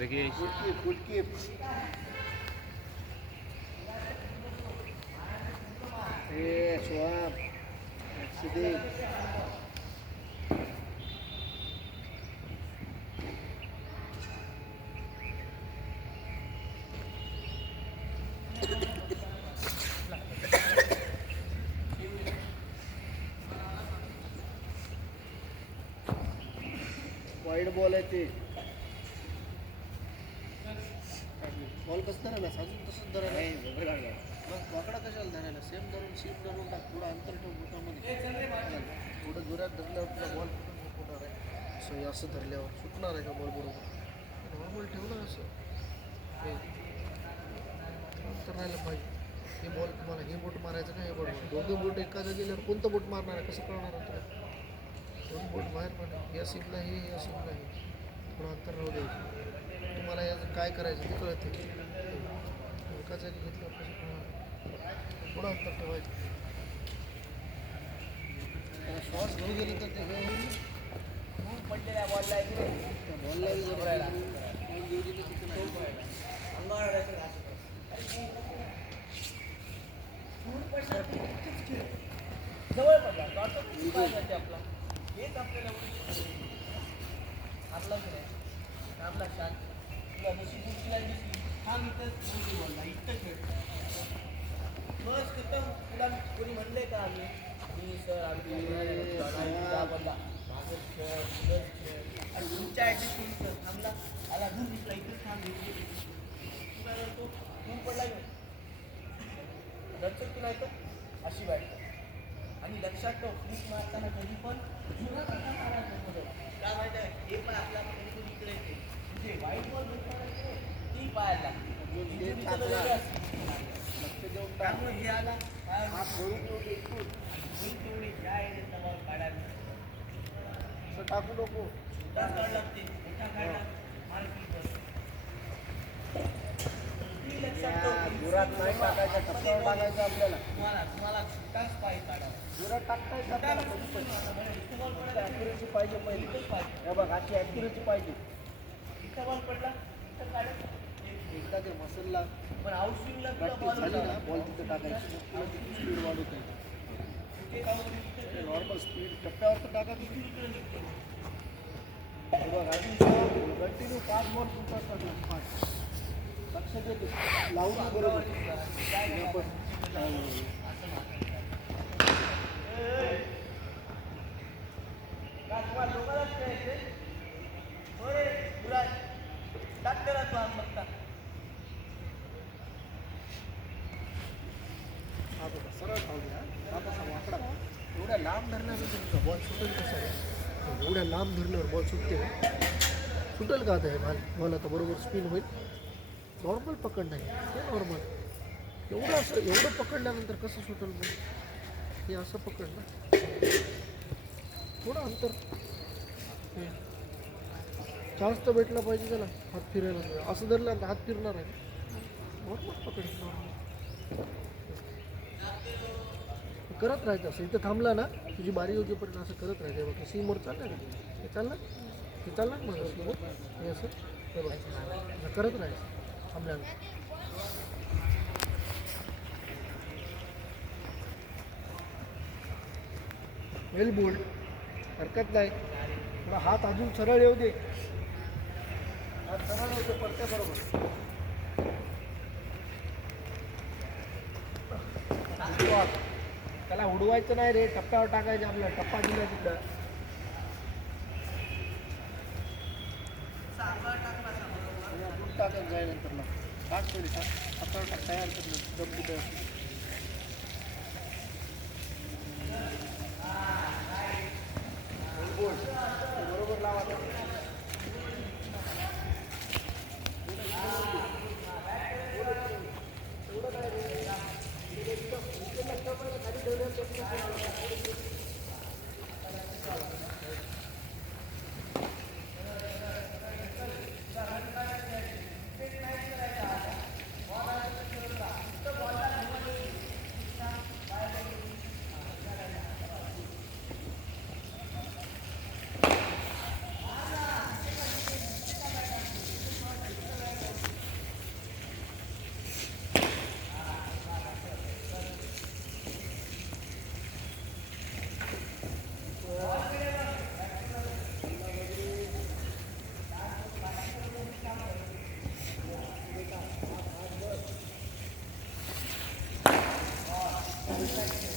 Sergej. Good keep. Hey, Schwab. Siddiq. Wide ball आहे ते. Ball कसं धरायला अजून तसंच धरायला मग वाकडा कशाला धरायला सेम धरून टाक पुढं अंतर ठेव बोटामध्ये थोडं जोरात धरल्यावर तुला बॉल कुठून फुटणार आहे असं धरल्यावर सुटणार आहे का बॉल बरोबर नॉर्मल ठेवलं असं हे अंतर राहिलं पाहिजे हे बॉल तुम्हाला हे बोट मारायचं का हे बोट दोघे बोट एका जागी गेल्यावर कोणतं बोट मारणार आहे कसं कळणार आहे तुला दोन बोट बाहेर पण या सीमला हे या सीमला हे थोडं अंतर राहू द्यायचं तुम्हाला याचं काय करायचं ते कळते एका जागी घेतल्यावर कसं कळणार थोडं अंतर ठेवायचं त्याला श्वास घेऊ गेले तर ते हे होईल पडलेल्या बॉलला घेऊ दिलं जवळ पडला आपला हेच आपल्याला आपला आपला शांत तुला जशी बुकला दिसली थांब इथंच बोलला इथं खेळ बस तिथं तुला कोणी म्हणलंय का आम्ही सर आम्ही बोलला मागच खेळ आणि तुमच्या ॲटिट्यूड थांबला आला दूर दिसला इथंच थांब घेतली तू काय करतो दूर पडला घेऊन लक्षात तुला येतं अशी बॅट आणि लक्षात ठेव फ्लिक मारताना कधी पण जुना प्रकार मारायचं काय माहिती आहे हे पण आपल्या इकडे येते म्हणजे वाईट बॉल ती पाहायला त्यामुळे हे आला तेवढी काय काढायला असं टाकू नको काढ लागते मोठा काढला मार्किंग जोरात नाही टाकायचं टप्प्यावर टाकायचं आपल्याला तुम्हाला छोटाच पाय काढावा जोरात टाकतायचं आपल्याला ॲक्युरेसी पाहिजे पहिले हे बघ अशी ॲक्युरेसी पाहिजे इथं बॉल पडला इथं काढत एकदा ते मसलला पण आउटस्विंगला प्रॅक्टिस झाली ना बॉल तिथं टाकायची स्पीड वाढवत आहे नॉर्मल स्पीड टप्प्यावर तर टाका बघ अजून कंटिन्यू 5 बॉल तुमचा 5 लक्ष देते लावून बरोबर सरळ वाकडा एवढ्या लांब धरल्यावर बॉल सुटेल कसं आहे एवढ्या लांब धरल्यावर बॉल सुटते सुटेल का आता हे बॉल आता बरोबर स्पिन होईल नॉर्मल पकड नाही हे नॉर्मल एवढं पकडल्यानंतर कसं सुटेल बॉल हे असं पकडलं थोडं अंतर हे जास्त भेटला पाहिजे त्याला हात फिरायला असं धरलं हात फिरणार आहे नॉर्मल पकड नॉर्मल करत राहायचं असं इथं थांबला ना तुझी बारी योग्यपर्यंत असं करत राहायचं बघ सीमवर चाललं ना हे चाललं हे चाललं ना माझं सीमवर हे असं हे बघ करत राहायचं थांबल्यानंतर वेल बोल्ड हरकत नाही थोडा हात अजून सरळ येऊ दे हात सरळ येऊ दे पडत्या बरोबर त्याला उडवायचं नाही रे टप्प्यावर टाकायचं आपल्याला टप्पा दिला तिथं टाकत जाईल नंतर टाक पहिले टाक तयार करणार दम कुठं बरोबर लावा आहे